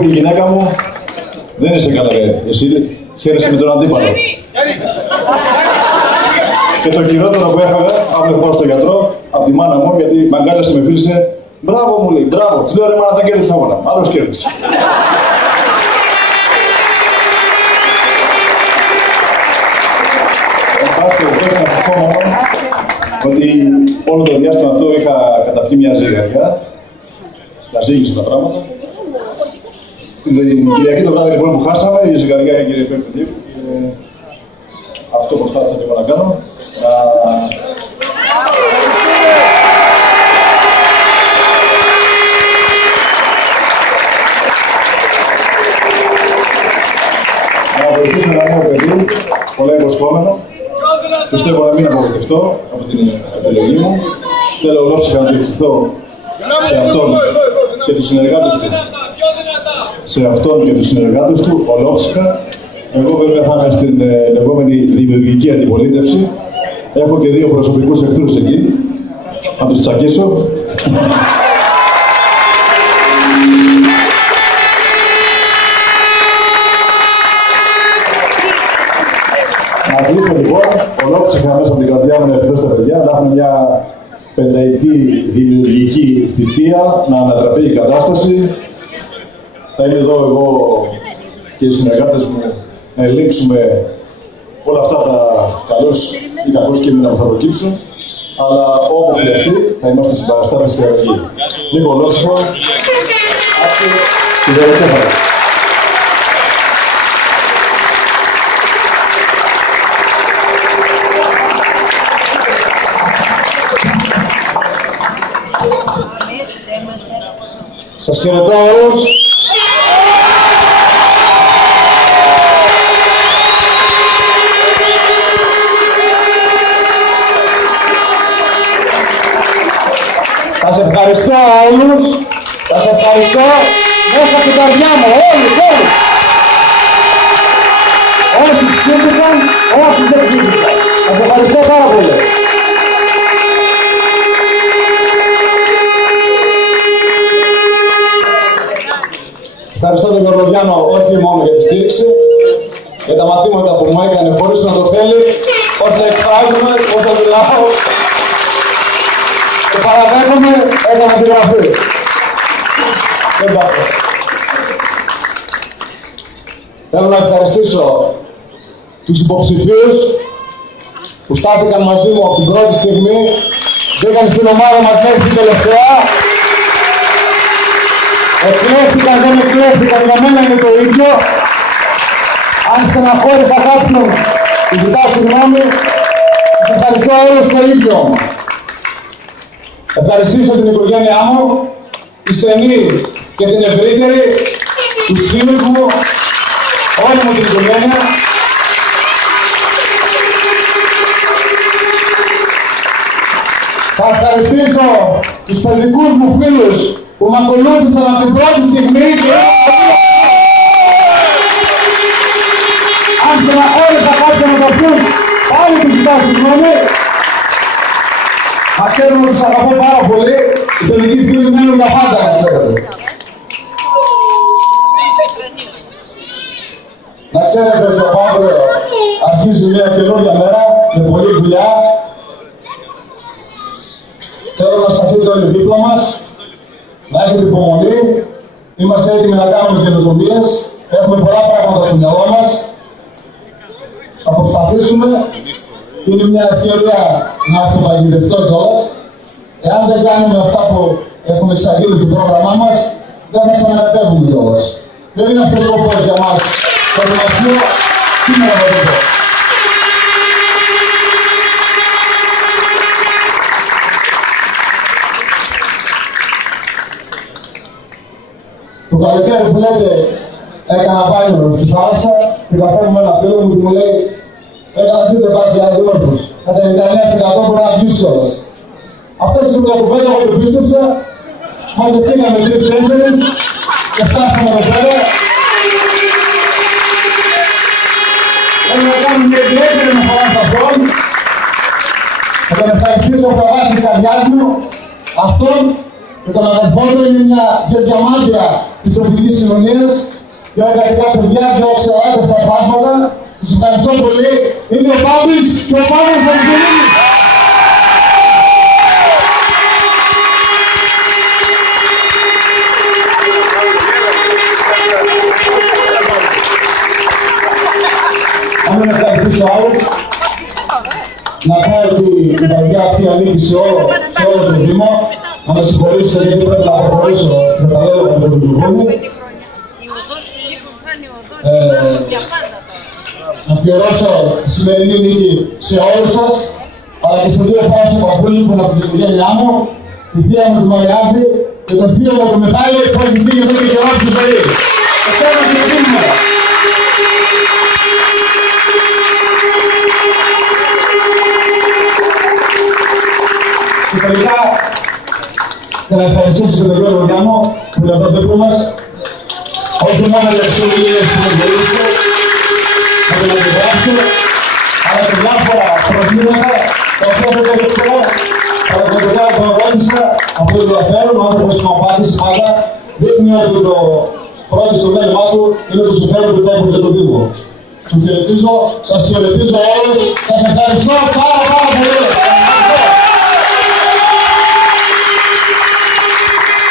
και η γυναίκα μου δεν είσαι καλά, ρε. Εσύ χαίρεσαι με τον αντίπαλο. Και το χειρότερο που έφαγα, αύριο θα πάω στον γιατρό, από τη μάνα μου, γιατί μ' αγκάλιασε, με φίλησε. Μπράβο μου λέει, μπράβο. Της λέω ρε μάνα, δεν κέρδισε αγώνα. Άλλος κέρδισε. Ότι όλο το διάστημα αυτό είχα καταφύγει μια ζυγαριά. Τα ζήγησε τα πράγματα. Την Κυριακή το βράδυ λοιπόν που χάσαμε, η ζυγαριά έγινε υπέρ του λίφου και αυτό προσπάθησα λίγο να κάνω. Να βοηθήσουμε ένα νέο παιδί, πολλά υποσχόμενο. Πιστεύω να μην απογοητευτώ από την επιλογή μου. Θέλω ολόψυχα να ευχηθώ σε αυτόν και τους συνεργάτες του. Σε αυτόν και τους συνεργάτες του, ολόψυχα. Εγώ βέβαια θα είμαι στην λεγόμενη δημιουργική αντιπολίτευση. Έχω και 2 προσωπικούς εχθρούς εκεί. Θα τους τσακίσω. Να κλείσω λοιπόν, ολόψυχα μέσα από την καρδιά μου να ευχηθώ στα παιδιά, να έχουμε μια 5ετή δημιουργική θητεία, να ανατραπεί η κατάσταση. Θα είμαι εδώ εγώ και οι συνεργάτες μου να ελέγξουμε όλα αυτά τα καλώς ή κακώς κείμενα που θα προκύψουν, αλλά όπου χρειαστεί θα είμαστε συμπαραστάτες και αργοί. Νίκο Λόψυχο, άκου και δωροκέφαλα. Σας χαιρετώ όλους. Σας ευχαριστώ όλους. Σας ευχαριστώ μέσα από την καρδιά μου, όλους. Όσοι ψήφισαν, όσοι δεν ψήφισαν. Σας ευχαριστώ πάρα πολύ. Ευχαριστώ τον Γεωργιάνο όχι μόνο για τη στήριξη, για τα μαθήματα που μου έκανε χωρίς να το θέλει, πώς να εκφράζομαι, πώς να μιλάω. Και παραδέχομαι, έκανα τη γραφή. Δεν πάω. Θέλω να ευχαριστήσω τους υποψηφίους που στάθηκαν μαζί μου από την πρώτη στιγμή, μπήκαν στην ομάδα μας μέχρι την τελευταία. Εκλέχθηκαν, δεν εκλέχθηκαν, για μένα είναι το ίδιο. Αν στεναχώρησα κάποιον, του ζητάω συγγνώμη, τους ευχαριστώ όλους το ίδιο. Ευχαριστήσω την οικογένειά μου, τη στενή και την ευρύτερη, τους φίλους μου, όλη μου την οικογένεια. Θα ευχαριστήσω τους παιδικούς μου φίλους που με ακολούθησαν από την πρώτη στιγμή και αν στεναχώρησα κάποιον από αυτούς, πάλι τους ζητάω συγγνώμη. Μα ξέρουν ότι τους αγαπώ πάρα πολύ, οι παιδικοί φίλοι μένουν για πάντα, να ξέρετε. Να ξέρετε ότι από αύριο αρχίζει μια καινούργια μέρα με πολλή δουλειά. Θέλω να σταθείτε όλοι δίπλα μας, να έχετε υπομονή. Είμαστε έτοιμοι να κάνουμε καινοτομίες. Έχουμε πολλά πράγματα στο μυαλό μας. Θα προσπαθήσουμε. Είναι μια ευκαιρία να αυτοπαγιδευτώ κιόλας. Εάν δεν κάνουμε αυτά που έχουμε εξαγγείλει στο πρόγραμμά μας, δεν θα ξανακατεύουμε κιόλας. Δεν είναι αυτός ο σκοπός για μας. Το δημοσίο σήμερα θα το πω. Το καλοκαίρι που λέτε έκανα μπάνιο στη θάλασσα και καθόμουν με ένα φίλο μου και μου λέει έκανα τι δεν πας για αγιόρτους. Κατά 99% μπορεί να βγεις κιόλας. Αυτός είναι μια κουβέντα, εγώ το πίστεψα. Μαζευτήκαμε 3-4 και φτάσαμε εδώ πέρα. Θέλω να κάνουμε μια ιδιαίτερη αναφορά σε αυτόν. Θα τον ευχαριστήσω από τα βάθη της καρδιάς μου. Αυτόν και τον αδελφό του είναι μια διαμάντια της τοπικής κοινωνίας, για εργατικά παιδιά και όσα έπρεπε πράγματα. Τους ευχαριστώ πολύ. Είναι ο Παύλης και ο Παύλος θα δικαιολογεί. Αν δεν ευχαριστήσω άλλους, να πω ότι η παιδιά αυτή ανήκει σε όλο το Δήμο. Να με συγχωρήσετε γιατί πρέπει να προχωρήσω με τα λόγια του Κουζουβούνου. Να αφιερώσω τη σημερινή νίκη σε όλους σας, αλλά και σε δύο πάνω στο παππούλι που είναι από την οικογένειά μου, τη θεία μου τη Μαριάδη και τον φίλο μου τον Μιχάλη που έχει φύγει εδώ και καιρό από τη ζωή. Ευχαριστώ και ευχαριστούμε. Και τελικά, θα να ευχαριστήσω και τον Γιώργο Γιάννο που είναι εδώ δίπλα μας, όχι μόνο για τις οδηγίες που με βοήθησε, να τον αντιγράψω, αλλά και διάφορα προβλήματα, τα οποία δεν τα ήξερα, πραγματικά το ρώτησα από το ενδιαφέρον, ο άνθρωπος που μου απάντησε πάντα, δείχνει ότι το πρώτο στο μέλημά του είναι το συμφέρον του τόπου και του Δήμου. Σας χαιρετίζω όλους, σας ευχαριστώ.